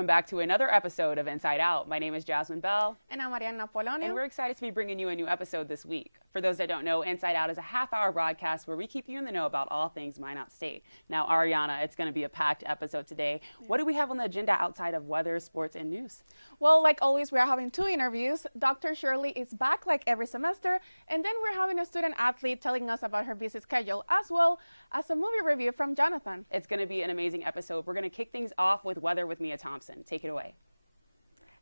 welcome back to another episode of Inside Out. My name is Jasmine Bell. And I'm Mariana Polonio. And we're excited to be bringing you a new episode this week. For those that don't know, Inside Out is a half-hour broadcast where we keep you in the know about all things Minot State. Now, Ariana, it's going to be a packed episode today. Yeah. What do we have on the agenda outside of weather, sports, and news? Well, like always, we are having 2 interviews. Dr. Shirley is back like every semester. And then we're having a student athlete telling us about her busy schedule, as well as a movie review from Jonathan. It's going to be an amazing episode. We're going to kick things off with weather with Mia Thompson. Take it away.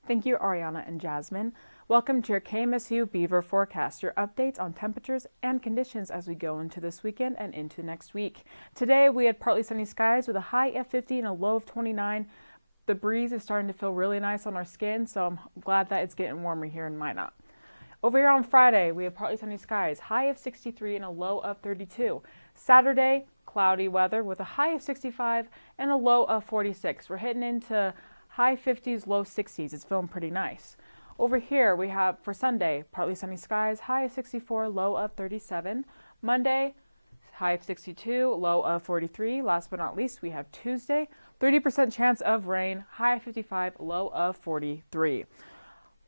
Thank you, Ariana and Jasmine. Welcome to your KMSU Beaver forecast, your updates on temperatures and conditions as we go into this weekend and into next week. Today, we had partly sunny skies with a high of 50 and a low of 29. The breeze is starting to feel really nice on our skin, so I'm glad that it's getting warmer here in Minot. Over here on Friday, we have partly sunny skies, high of 63 and a low of 32. Saturday, cloudy weather with a high of 65 and a low of 46. We're heading into high 50s, low 60s. It's feeling pretty nice. Over here we have for Sunday, partly sunny skies, high of 64, low of 37. Monday, high of 62, low of 43. Last but not least, we have Tuesday, 30% chance of rain, high of 55, low of 43.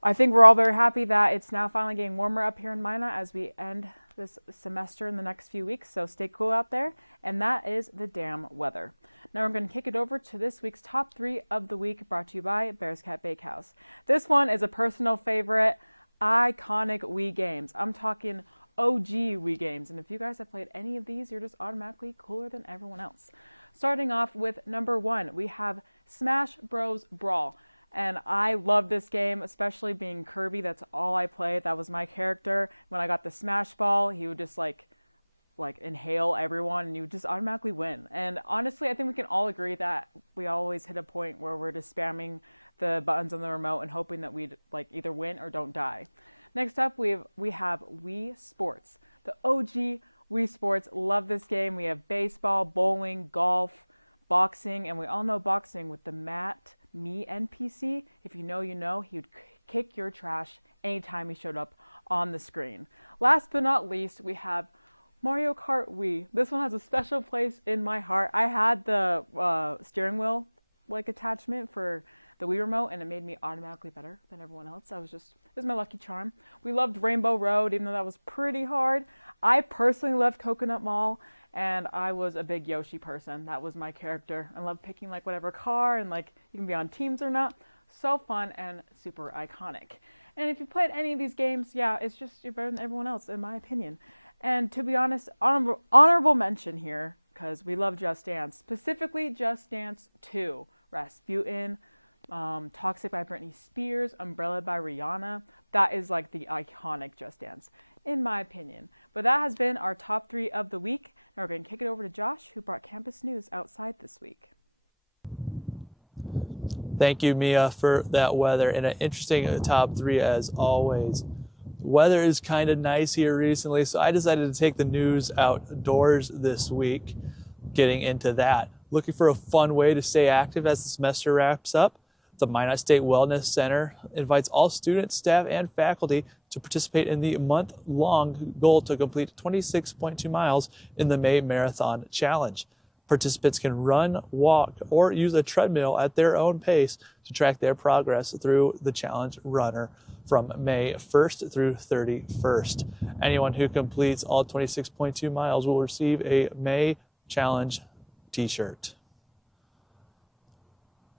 I think we're all very happy that it's now finally getting warmer up here in Minot as we end this semester in the next few weeks, so stay cool out there. And that is the damn weather. Now we're going to kick it over to this week's top 3 of the week, brought to you by Bears Cat Bakehouse. This one is a personal favorite, iconic Wii games. I'm talking OG Wii games, and if you guys have played any of these, you're just automatically cooler than everyone else. Starting off with number 1, we have Smash Bros. Brawl. And I love this game, especially being Kirby. That's all I played. That was my character. When I got the Smash Ball, he would just like inhale everyone and you would just automatically win. And honestly, I think we can all agree that we always hit a point where we're just spamming the buttons on the remote and hoping that we'd either win or don't die. Next up, we have Wii Sports. The OG Wii Sports. Love this game. We have baseball, bowling, golf, boxing, and we all know boxing with the mat. Me NPC, if you know, you know, he would kick your trash anytime he showed up on the screen. Last but not least, we have Mario Kart Wii. This one has a special place in my heart. I had the steering wheel attachment for the Wii remote, and it made me automatically better than everyone else. It was my lucky charm. We loved Rainbow Road, even though that was pretty hard. I personally loved Coconut Mall. And I was a big Yoshi person. That was my character. I love picking whatever car and you can be on teams or not. So fun and super iconic. And if you played any of these games, yeah, it's just you're better than everyone else in my opinion. And to be honest, honorable mention here, because we love Just Dance. Specifically Just Dance 2. Rasputin, Toxic by Britney Spears, Umbrella by Rihanna. That is the iconic Just Dance, in my opinion. But that has been our top 3 of the week. Now we're going to kick it over to Josh, who brought campus news outside this week. Thank you, Mia, for that weather and an interesting top 3 as always. Weather is kind of nice here recently, so I decided to take the news outdoors this week, getting into that. Looking for a fun way to stay active as the semester wraps up? The Minot State Wellness Center invites all students, staff, and faculty to participate in the month-long goal to complete 26.2 miles in the May Marathon Challenge. Participants can run, walk, or use a treadmill at their own pace to track their progress through the challenge runner from May 1st through 31st. Anyone who completes all 26.2 miles will receive a May Challenge t-shirt.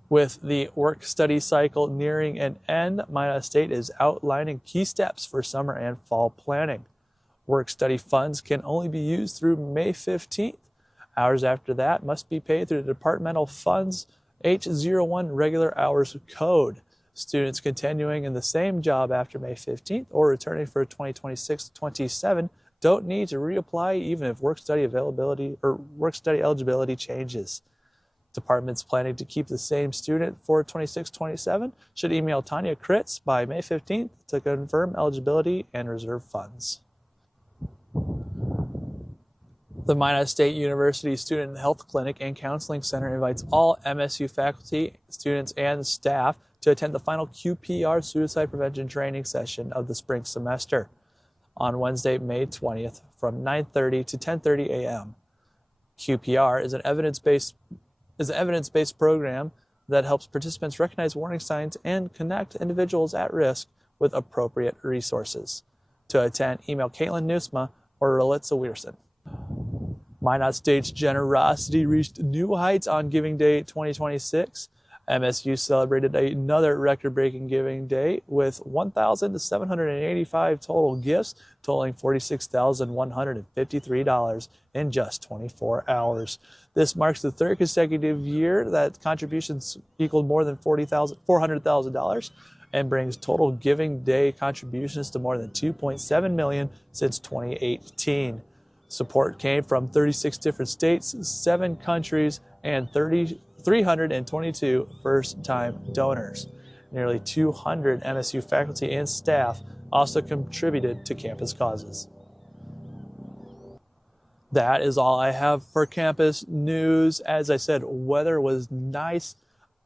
With the work-study cycle nearing an end, Minot State is outlining key steps for summer and fall planning. Work-study funds can only be used through May 15th. Hours after that must be paid through the Departmental Funds H01 Regular Hours Code. Students continuing in the same job after May 15th or returning for 2026-27 don't need to reapply even if work-study availability or work-study eligibility changes. Departments planning to keep the same student for 26-27 should email Tanya Kritz by May 15th to confirm eligibility and reserve funds. The Minot State University Student Health Clinic and Counseling Center invites all MSU faculty, students, and staff to attend the final QPR suicide prevention training session of the spring semester on Wednesday, May 20th from 9:30 to 10:30 a.m. QPR is an evidence-based program that helps participants recognize warning signs and connect individuals at risk with appropriate resources. To attend, email Caitlin Nusma or Relitza Weirson. Minot State's generosity reached new heights on Giving Day 2026. MSU celebrated another record-breaking Giving Day with 1,785 total gifts, totaling $46,153 in just 24 hours. This marks the third consecutive year that contributions equaled more than $400,000 and brings total Giving Day contributions to more than $2.7 million since 2018. Support came from 36 different states, 7 countries, and 322 first-time donors. Nearly 200 MSU faculty and staff also contributed to campus causes. That is all I have for campus news. As I said, weather was nice.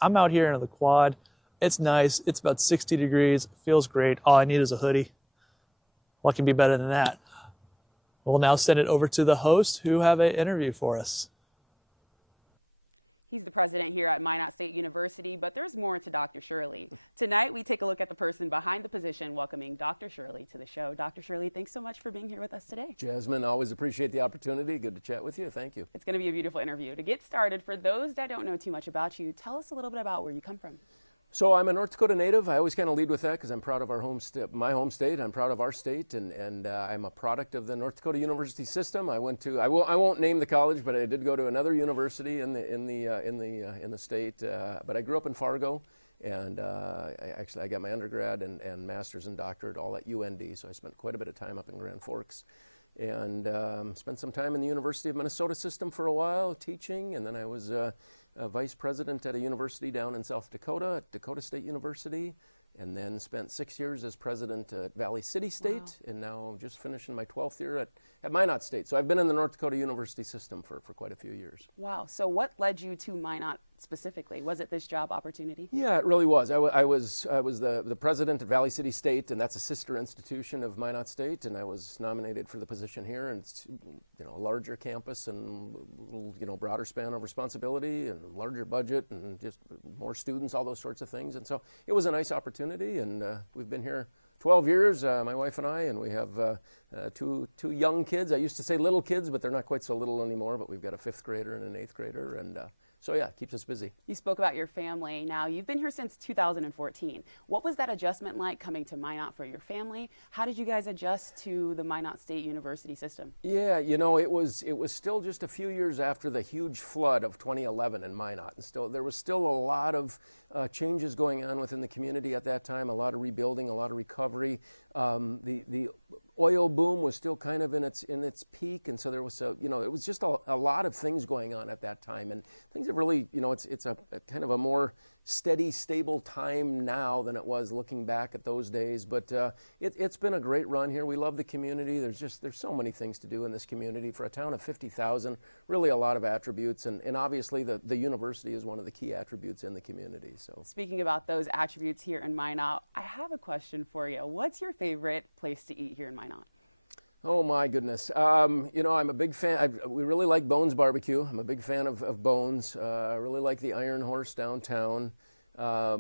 I'm out here in the quad. It's nice. It's about 60 degrees. Feels great. All I need is a hoodie. What can be better than that? We'll now send it over to the hosts who have an interview for us. He's the president here at Minot State University, but there's more to Dr. Shirley. Tonight, we take a look at the person behind the position, welcoming Dr. Shirley to the show. Dr. Shirley, thanks so much for being here with us today. Jasmine, always appreciate the opportunity. Good to chat with you. Thank you. It's going to be a beautiful interview. To get started, for those that don't know too much about you, tell us a little bit about where you come from. So I'm a North Dakota native. I always kind of lead with that because I'm proud of our my home state. I'm proud of our state, and I'm a product of the North Dakota University system. I won't name the college, but I did go to another university in the state. But I grew up in Fargo, and I got my undergrad and master's and doctorate all at UND. So I spent quite a bit of time up in Grand Forks, and spent some time in the University of Minnesota system for a while teaching, and then I was a vice president at a university down in South Dakota, at Dakota State University, and then spent 6 years as president at Valley City State, wow. And now just finishing my 12th year at Minot State. So I've been in the North Dakota University system for quite a few years. Wow. So what led you to Minot specifically? Was it this job opportunity? Yeah, it really was. I was the president at Valley City State, and that's a sister institution of Minot State, and I was nominated for the position here. And it's a larger campus and broader span of responsibility and larger budget and just more students, all those sorts of things. And so it was a nice opportunity, and we've been here 12 years, my wife and I, and we have two young kids. I used to say little kids, but they're not quite so little anymore, but we've got a 5th grader and an 8th grader, and so yeah, it keeps us busy. You spoke about your family. Now, you've been here since 2014. What was that adjustment like coming to Minot for your family? How did you guys adjust to the Minot State University system? Yeah, it was still just a few years after the huge flood of 2011 in Minot, and there was still a lot of changes going on within the community at that time, a lot of rebuilding, a lot of recovery. The oil boom was still kind of in its peak, and so there was it was just a lot of things going on at that time, and things have really, it's a kind of a more steady, stable time now than it was looking back at those days. But it's been a great run here. We love the community. There's so many things to do in this community for a town of 50,000. Really, a lot of attributes, and obviously the university is one of the key attributes in the community. So, speaking about those attributes here in Minot, I have a question for you. What's your favorite place to eat here in Minot? Oh my goodness. I'm a big fan. We really like Bones Barbecue. I'm a big fan of Bones. I really like the Iron Horse downtown. I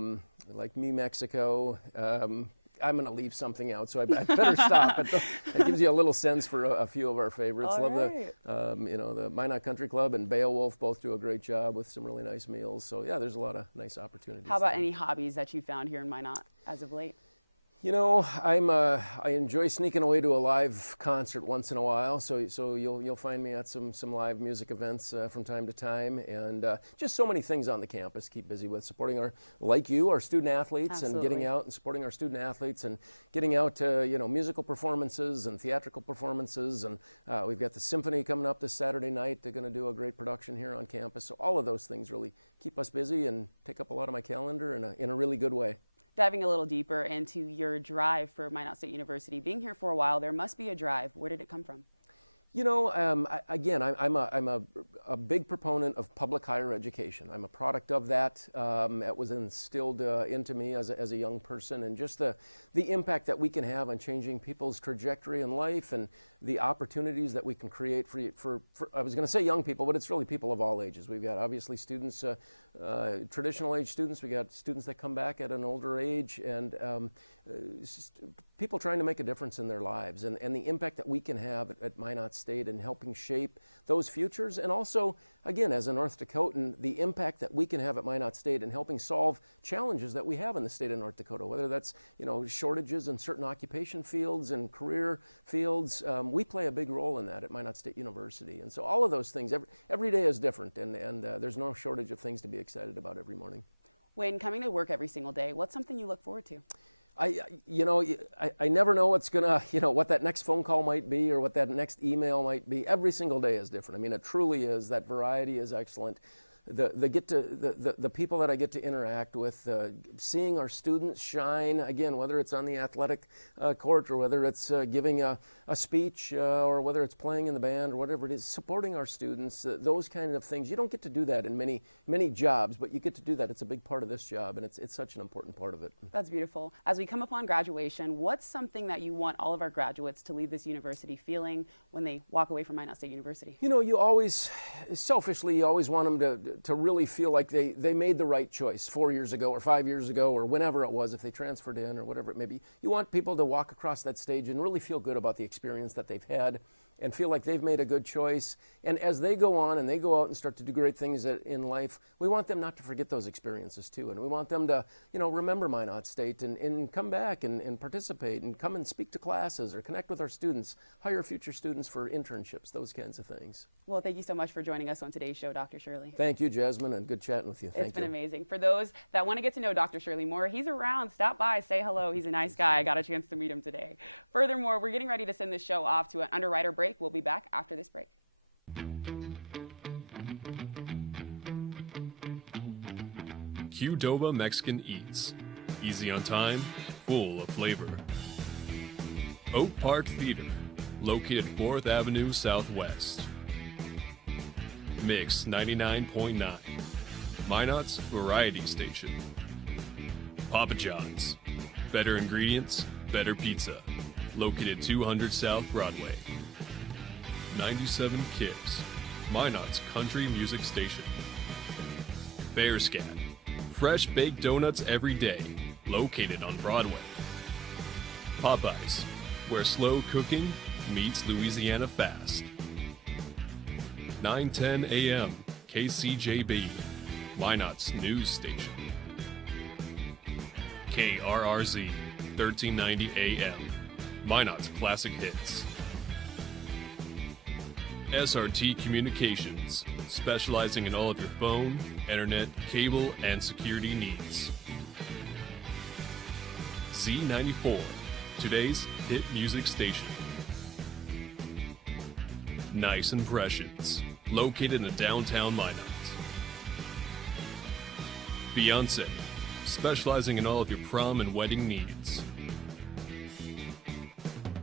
like Me Mexico. I'm going to leave something out, so I better stop. But that gives you a little sense for a few of our favorites. All Love right. the Minot Country Club and Beowulf both do a great job with some really nice meals. So yeah, there's a lot of nice opportunities. How about any hobbies that you found here in Minot as of late? I enjoy sneaking away to a live concert once in a while. So you'll find me at some live music events from time to time, and just so many things on the campus. Keep busy with supporting our student athletes. Absolutely. And getting out and supporting our student athletes and getting out to musical performances and theatrical performances. And we've got the symphony coming up this Saturday night. They're going to do a great production here on campus. So all of those things really keep us busy and take up a lot of my calendar in a really good way. Diving a little deeper into your drive for Minot State University, being here for a while, there must be a drive. Where did it come from? I'm a big proponent of public higher education. I'm a product of that. That was instilled into me as a young person, and just the impact that we can have on changing people's trajectory in life and the opportunities that we can create for I was going to say young people, but it's really people of all ages. We've got obviously students traditional age students, we got students that come back at an older age, and people trying to make a difference in their lives, and the impact that we can have at Minot State in helping shape those futures, and also, again, as a North Dakotan, the impact that we can have at Minot State in helping solve challenges that we have in the state of North Dakota, whether that's shortages in certain occupation fields and career fields. We play a big role in that at Minot State University, and so all of those things, every day is different, and there's no shortage of things to be excited about every morning. When coming to work every single day, what's something you look forward to? I never know what's gonna, what that next phone call might be or what that next email might be. Every single day is different. I mean, it truly is. That variety is excellent. The people that I get to interact with, seeing our students shine, again, whether it's on the athletic court or whether it's giving a speech or whether it's playing in the band or whatever it is, supporting our students, those kind of things. You don't get to do that in many jobs, but you get to do that. It's a big part of this job, and it's such an important part of it. That's beautiful. As we come upon graduation, what's something that you want all of our graduates to leave this university feeling when they walk away from Minot State University? You always, selfishly, you always want them to really feel like they made the right choice 4 years ago or 5 years ago or whenever it was, if they transferred in or whatever it may be. You want people to walk across that stage and really feel good about the experience that they've had and feel like they've made a good choice. And as they go on and they go out and start to do great things in life, we want them not to forget those experiences too. And we want them to, remember Minot State and come back and participate and come and speak to classes or connect with our students, hire future students for internships, those kinds of things. Well, thank you so much for joining us on today's show, Dr. Shirley. Thank you, Jasmine, and good chatting with you. It's been amazing. For those that want to get to know Dr. Shirley more, he's around. Stop by, say hello. He's a nice guy. I got a chance to meet him today. Furthermore, we're getting ready to send this show off to an underwriter break. We'll be back after this break. Qdoba Mexican Eats. Easy on time, full of flavor. Oak Park Theater, located 4th Avenue Southwest. Mix 99.9, Minot's Variety Station. Papa John's, better ingredients, better pizza, located 200 South Broadway. 97 Kids, Minot's country music station. Bearscat, fresh baked donuts every day, located on Broadway. Popeyes, where slow cooking meets Louisiana fast. 9:10 a.m. KCJB, Minot's news station. KRRZ, 1390 a.m. Minot's classic hits. SRT Communications, specializing in all of your phone, internet, cable, and security needs. Z94, today's hit music station. Nice Impressions, located in downtown Minot. Fiance, specializing in all of your prom and wedding needs.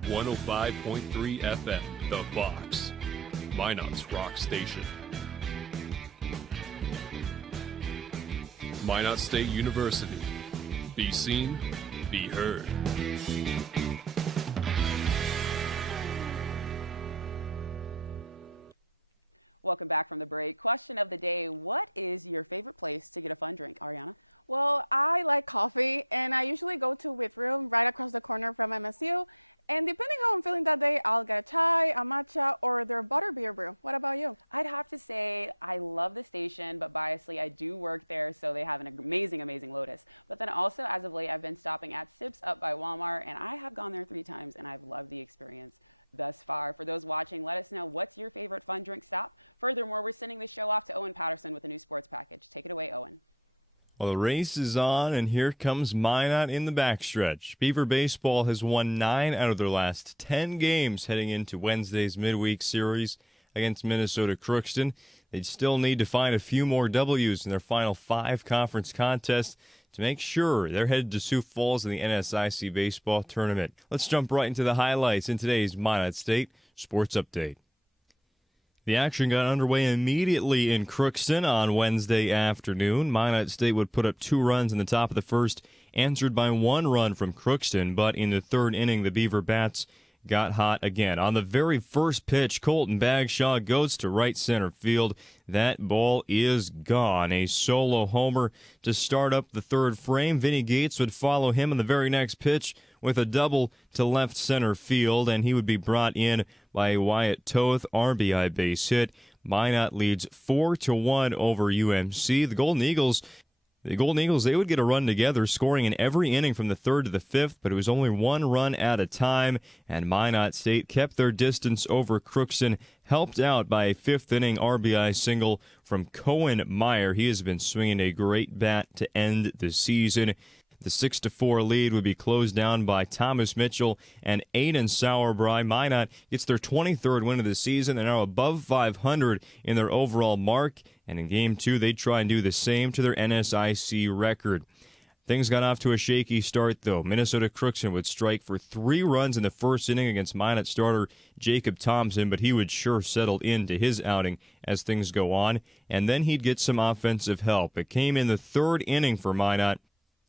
105.3 FM, The Fox, Minot's rock station. Minot State University. Be seen, be heard. Welcome back from the break. Question of the day, what is your favorite place to get a fun drink, Ariana? Well, I like coffee, and I usually go to With Room right across the corner from MSU. And depending how I'm feeling that day, I'll get a chai, a matcha, or their butterbeer brew. What about you? I'd have to say I love the station, but biasly, I do work there, so they have an amazing, amazing Lotus. But then also, as of late, I've been stopping at Sips Up by Walmart, and I have gone there 3 times, and I've loved the experience thus far. For those watching, let us know what's your favorite fun drink stop. Furthermore, we're sending the show off to Owen Patterson with a new sports package. Take it away, Owen. Well, the race is on, and here comes Minot in the backstretch. Beaver baseball has won 9 out of their last 10 games heading into Wednesday's midweek series against Minnesota Crookston. They still need to find a few more W's in their final 5 conference contests to make sure they're headed to Sioux Falls in the NSIC baseball tournament. Let's jump right into the highlights in today's Minot State Sports Update. The action got underway immediately in Crookston on Wednesday afternoon. Minot State would put up 2 runs in the top of the first, answered by 1 run from Crookston, but in the 3rd inning, the Beaver Bats got hot again. On the very first pitch, Colton Bagshaw goes to right center field. That ball is gone. A solo homer to start up the third frame. Vinny Gates would follow him on the very next pitch with a double to left center field, and he would be brought in by Wyatt Toth, RBI base hit. Minot leads 4-1 over UMC. The Golden Eagles, they would get a run together, scoring in every inning from the third to the fifth, but it was only one run at a time, and Minot State kept their distance over Crookston, helped out by a fifth-inning RBI single from Cohen Meyer. He has been swinging a great bat to end the season. The 6-4 lead would be closed down by Thomas Mitchell and Aiden Sauerbrei. Minot gets their 23rd win of the season. They're now above 500 in their overall mark. And in Game 2, they try and do the same to their NSIC record. Things got off to a shaky start, though. Minnesota Crookston would strike for 3 runs in the first inning against Minot starter Jacob Thompson, but he would sure settle into his outing as things go on. And then he'd get some offensive help. It came in the third inning for Minot.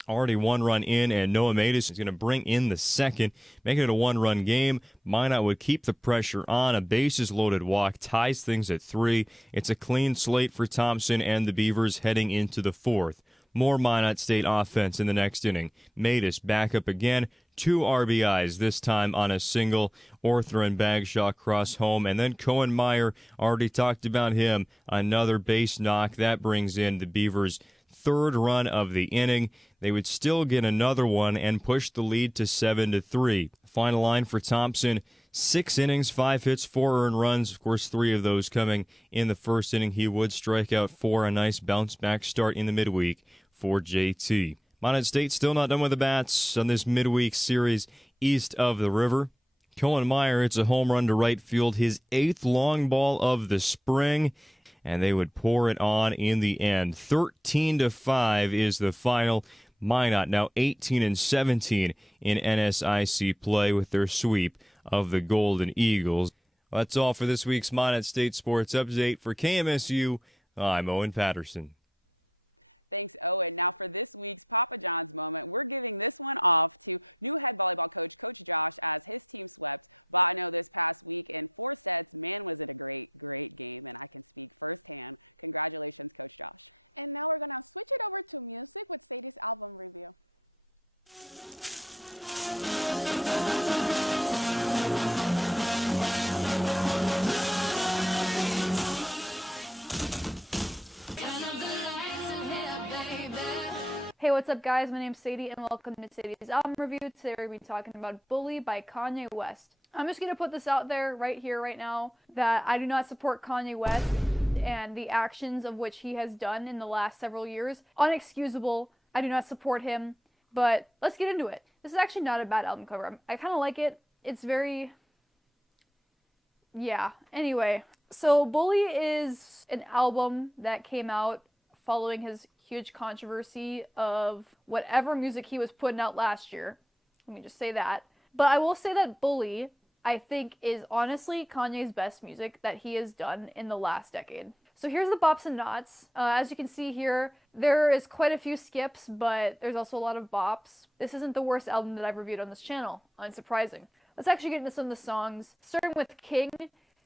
Already 1 run in, and Noah Matus is going to bring in the second, making it a 1-run game. Minot would keep the pressure on. A bases-loaded walk ties things at 3. It's a clean slate for Thompson and the Beavers heading into the fourth. More Minot State offense in the next inning. Matus back up again. 2 RBIs, this time on a single. Orther and Bagshaw cross home. And then Cohen Meyer, already talked about him. Another base knock. That brings in the Beavers' third run of the inning. They would still get another one and push the lead to 7-3. Final line for Thompson, 6 innings, 5 hits, 4 earned runs. Of course, 3 of those coming in the first inning. He would strike out 4, a nice bounce-back start in the midweek for JT. Minot State still not done with the bats on this midweek series east of the river. Cohen Meyer hits a home run to right field, his 8th long ball of the spring, and they would pour it on in the end. 13-5 is the final. Minot now 18-17 in NSIC play with their sweep of the Golden Eagles. Well, that's all for this week's Minot State Sports Update. For KMSU, I'm Owen Patterson. Thanks, Owen. Now for this week's Papa John's moment, we're giving this one off to new head volleyball coach, Coach Josh, as his team swept Botano this past week in 4 sets. Man, was it a great, great game, and I can speak firsthand. Congratulations, Coach Josh. And now we're going to switch it over to music with Sadie's album review. Hey, what's up, guys? My name's Sadie, and welcome to Sadie's album review. Today we're going to be talking about Bully by Kanye West. I'm just going to put this out there right here, right now, that I do not support Kanye West and the actions of which he has done in the last several years. Unexcusable. I do not support him, but let's get into it. This is actually not a bad album cover. I kind of like it. It's very... yeah. Anyway, so Bully is an album that came out following his huge controversy of whatever music he was putting out last year. Let me just say that. But I will say that Bully, I think, is honestly Kanye's best music that he has done in the last decade. So here's the bops and nots. As you can see here, there is quite a few skips, but there's also a lot of bops. This isn't the worst album that I've reviewed on this channel, unsurprising. Let's actually get into some of the songs. Starting with King,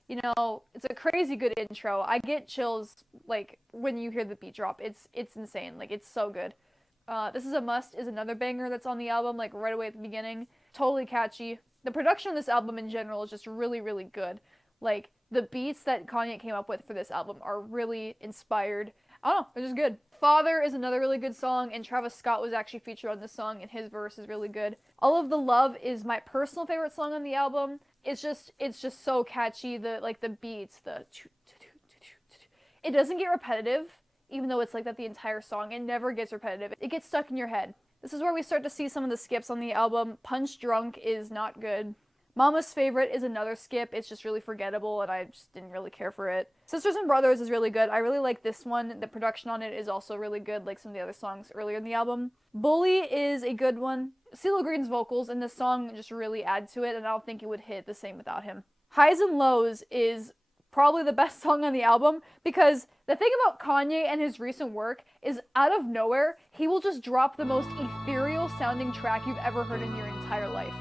you know, it's a crazy good intro. I get chills, like, when you hear the beat drop. It's insane. Like, it's so good. This Is a Must is another banger that's on the album, like, right away at the beginning. Totally catchy. The production of this album in general is just really, really good. Like, the beats that Kanye came up with for this album are really inspired. I don't know, they're just good. Father is another really good song, and Travis Scott was actually featured on this song, and his verse is really good. All of the Love is my personal favorite song on the album. It's just so catchy. The beats, it doesn't get repetitive, even though it's like that the entire song. It never gets repetitive. It gets stuck in your head. This is where we start to see some of the skips on the album. Punch Drunk is not good. Mama's Favorite is another skip. It's just really forgettable, and I just didn't really care for it. Sisters and Brothers is really good. I really like this one. The production on it is also really good, like some of the other songs earlier in the album. Bully is a good one. CeeLo Green's vocals in this song just really add to it, and I don't think it would hit the same without him. Highs and Lows is probably the best song on the album, because the thing about Kanye and his recent work is out of nowhere, he will just drop the most ethereal sounding track you've ever heard in your entire life.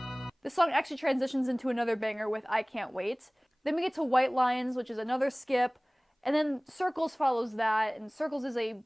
The song actually transitions into another banger with I Can't Wait. Then we get to White Lines, which is another skip, and then Circles follows that, and Circles is a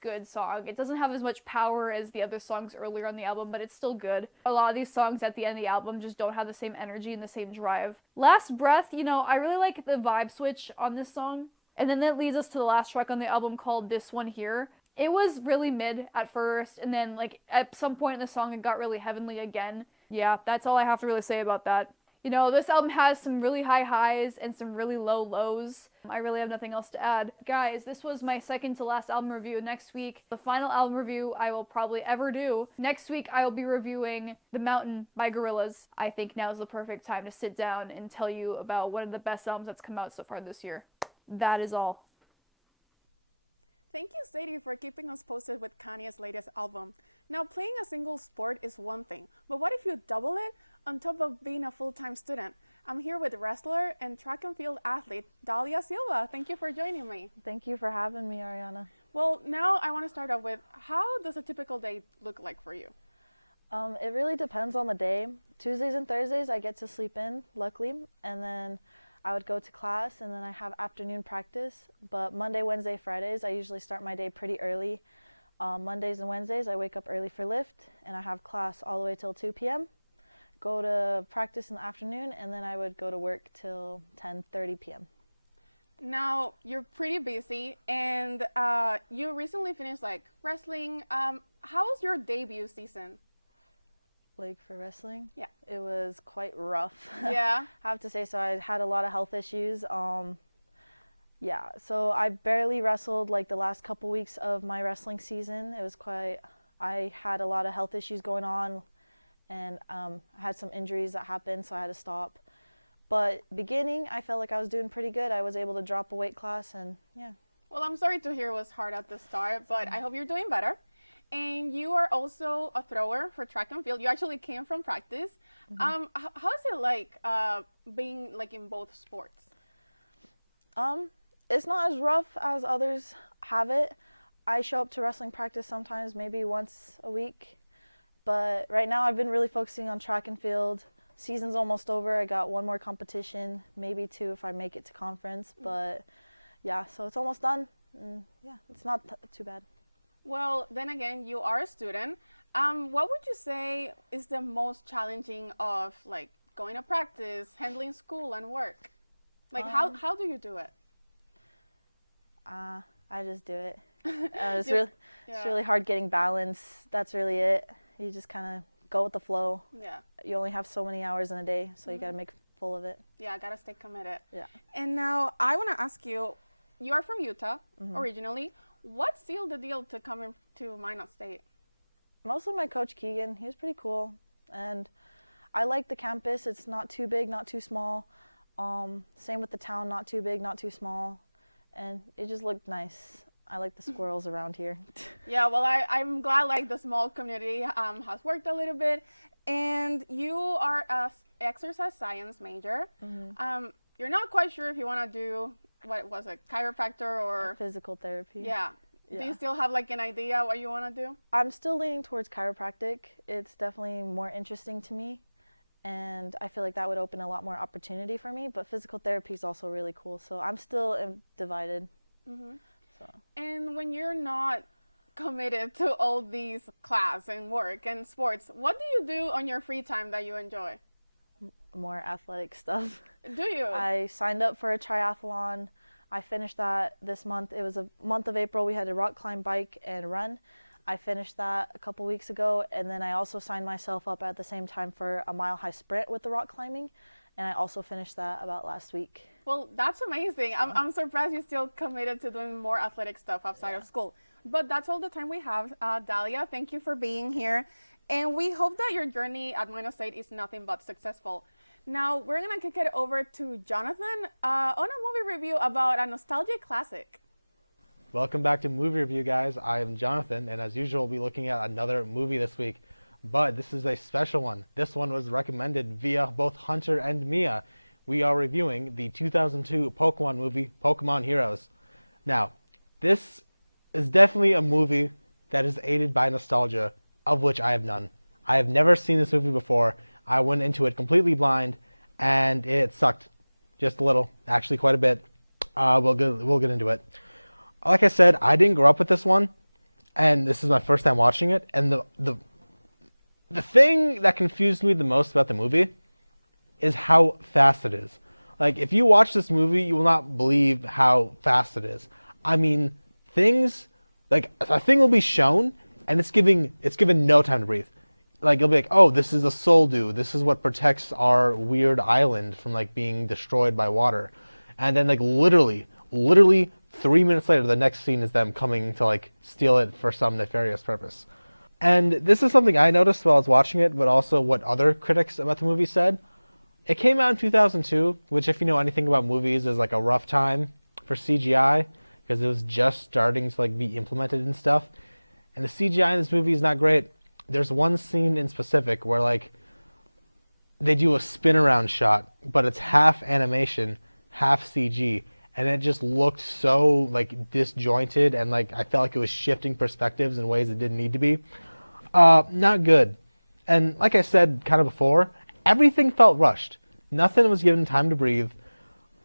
good song. It doesn't have as much power as the other songs earlier on the album, but it's still good. A lot of these songs at the end of the album just don't have the same energy and the same drive. Last Breath, you know, I really like the vibe switch on this song, and then that leads us to the last track on the album called This One Here. It was really mid at first, and then like at some point in the song it got really heavenly again. Yeah, that's all I have to really say about that. You know, this album has some really high highs and some really low lows. I really have nothing else to add. Guys, this was my second to last album review. Next week, the final album review I will probably ever do. Next week, I will be reviewing The Mountain by Gorillaz. I think now is the perfect time to sit down and tell you about one of the best albums that's come out so far this year. That is all. Thank you, Sadie, for keeping us posted with Kanye's latest album. Now, playing a single sport is one thing, but what if you double it on top of being a full-time student? I'm here with wrestler and track and field athlete Dahlia Silva. Thank you for joining me. Thank you for having me, Ariana. Well, now I want to start off with, how does a typical day look like for you? It really depends on the day. Tuesdays and Thursdays I get to sleep in, luckily, and then I would go to class, and then I have afternoon practice. But Monday, Wednesday, Fridays, I usually start my day pretty early. Mondays and Wednesdays, I wake up early for lift, and I have class all the way till 2 p.m. Go to practice in the afternoon, and then I would go to work till 10:30 p.m. Now, you're pretty busy, and you recently finished like wrestling. How was your debut season? Like for wrestling? Yeah. It was quite rough. Yeah. I have to say so. I had a lot of health issues. Yeah, so I barely wrestled like the last couple weeks of my wrestling season. It was I had a lot of health issues going on, and I had some injuries that happened, so I had to stop. But beginning, I felt like I was doing pretty good. I was able to drop a weight class, and yeah. Well, I'm sorry to hear it was hard at the start, but I hope you're doing better. And you are also a thrower for track and field. You actually came from practice. How is it like being like in both sports? It's not as rough as others have it. I show up to wrestling practice sometimes, maybe once a week. But right now I've been really focusing on track and field. Season's almost over. I got one more competition, maybe two if I make it to conference. But yeah, so it's almost done. And yeah, it's not too bad. Well, then again, you are a student. What would you say is the most challenging of like going to practice, handling school and work? Like how do you do it? I just do it. It's really hard getting balance. That's really it. You just kind of go with the flow. Yeah. You only have so many hours in a day, so you got to make full of it. Yeah, gotta stay committed. Yeah. And now I want to ask you, you are from Utah originally. What sealed the deal to come to Minot State? Mostly my coach Keegan. He was pretty cool, and I like the campus. It's not too big, not too small. Same with the town, not too big, not too small, and it just looked nice. I like the squirrels around here. Yeah, well, I'm glad like the small community has worked a little bit, and you are a exercise science major. You're not quite sure if you want to do, what was it, chiropractor or physical therapy. Yeah. Do you still have like an idea what you want to do? I'm still leaning towards chiropractic. It's definitely more interesting to me, and I feel like that would open a lot more opportunity for me, but physical therapy is also really cool, so I'm still divided. So. And when you're not committed to all these class and work and sports, what do you do on your free time that you enjoy? More athletic stuff. Do you? I signed up for a triathlon. I finished that this month. It was a month of April. We had to rock climb, bike, and run. I finished that a couple weeks ago, and then I also signed myself up at the same time for a mile-high sprint with the rock climbing, and I also finished that about last week. Well, that's amazing. I'm surprised you're still committed to doing more athletic stuff outside of school. But that's all the time we have. Dahlia, thank you for being here. And we hope that your journey at Minot State is nothing but successful. Now, we're going to kick it over to Jonathan on a movie review about a nostalgic classic. Welcome back to Movie Review, guys. I am Jonathan, and as usual, we'll be looking at another movie this week. But this is a special one. This one was recommended via both Hunter and Mia. We are reviewing the 2002 Pokemon movie, Pokemon Heroes. Now, this is definitely a movie that is aided by nostalgia, of which I have none. I have never seen this movie before. I went into it completely blind, and it sucked. Just a little, actually quite a bit. We'll get into it. Like I said, I didn't grow up with this one, and this is my first time watching it. And the thing that confused me the most about the movie is how fast it is. Like, if you watch this movie, you will not believe how fast it is. I mean, things, like, a thing will be shown, and it's given no time to breathe. Like, it'll be like, oh, this is a soldu. This is what protects our weird island from, like, being destroyed by water. And then, like, literally 3 minutes later, the next scene is them coming to, like, steal it for some nefarious purpose. And this is something I noticed while I was watching it, but also what other critics about the movie said. It came out in 2002, which, if you know anything about movies, is like a rough time for CGI because it was just starting to like be implemented and stuff. And the CGI in this movie is not great. There's one scene in specific where like they do a spin around shot, but it's half animation, half CG, and it just looked so like disjointed and like I felt like it was shifting perspectives in ways it didn't need to be. Not good. And like I said kind of before, everything felt rushed. Nothing was given time to breathe.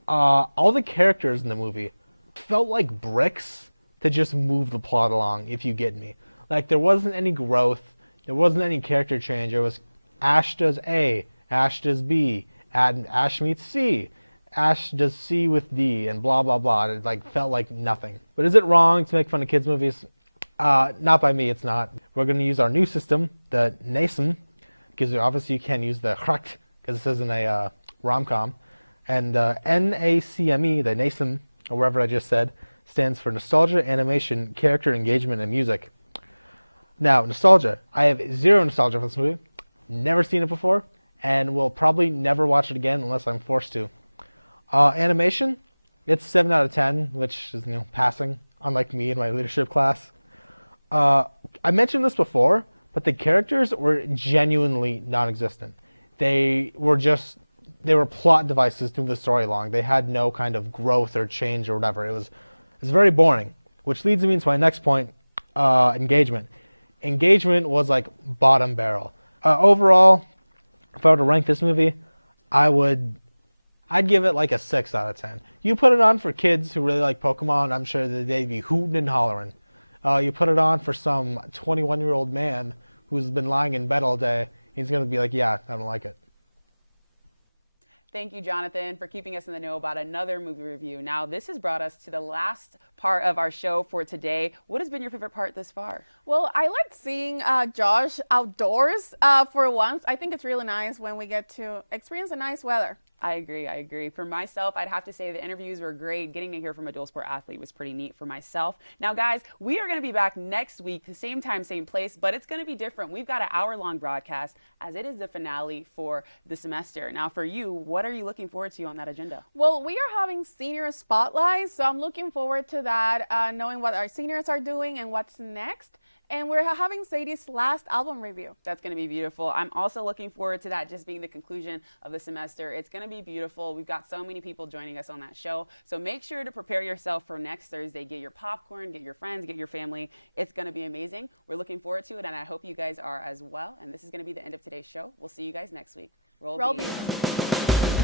All the characters in the movie felt like bricks to just move the plot along, if you get me. Like, there wasn't any growth. There wasn't any character change. It was Ash does A, Ash does B, and Ash meets C. Ash does C with D, and blah, blah, blah. It like felt like nothing. But is it wrong to make fun of kids' movies? Not by me, it's not. We're going to use our new system, the NASM, because obviously you can't use the HRACT, because this isn't a rom-com. And NACME, the NASM, or whatever I just said, stands for Nostalgia, Animation, Character Engagement, and Music. Now, nostalgia. I have zero nostalgia for this movie. Never seen it before, and will probably never watch it again unless I'm forced to. Animation, it's 7 out of 10, which is, passing, unlike me in my leadership class. I mentioned this before, but the characters were genuinely non-existent. They were plot devices to move the story along. They had no kind of growth or change or whatever. It was very boring, which leads me into my next point, engagement. Engagement was like bottom barrel. Overall, if I were to rank this movie, I'd give it like a 6 out of 10. You put it on for kids who really like Pokemon, I'm sure that they'd be hooting and hollering. You put it on for some 21-year-old man who's been lying in bed all day, he's going to be like, yeah, I don't like it. Thank you, Jonathan, for keeping us in the know about another movie review. Now, this has brought us to the last part of our show for today. What has been your favorite part thus far? Well, I like seeing Josh outdoors for once. I think it's really nice when we get to experience the nice weather. I agree. For myself, I'd have to say the interviews were great. Getting to hear from a dual sport athlete was pretty neat for myself. Now, guys, we are going to be back next week, same time, same place, but it's going to be different. We've got an hour-long broadcast as it is the finale for the semester. Now, for you, what are you looking forward to on that agenda? Well, we are having senior spotlight, so I'm looking forward to that, knowing what our seniors are doing and what's next. And we're having Sadie's last album review. That's going to be beautiful. I'm also looking forward to that just being the conclusion of the semester. It's going to be beautiful. We've got so many people joining us on that show. So make sure to prepare yourself for next Thursday. Get your popcorn, get your friends, get your family. It's going to be amazing. We're looking forward to it, and I hope you guys are as well. And this is going to be the end of today's show. We'll see you guys next week. Roll Beavs.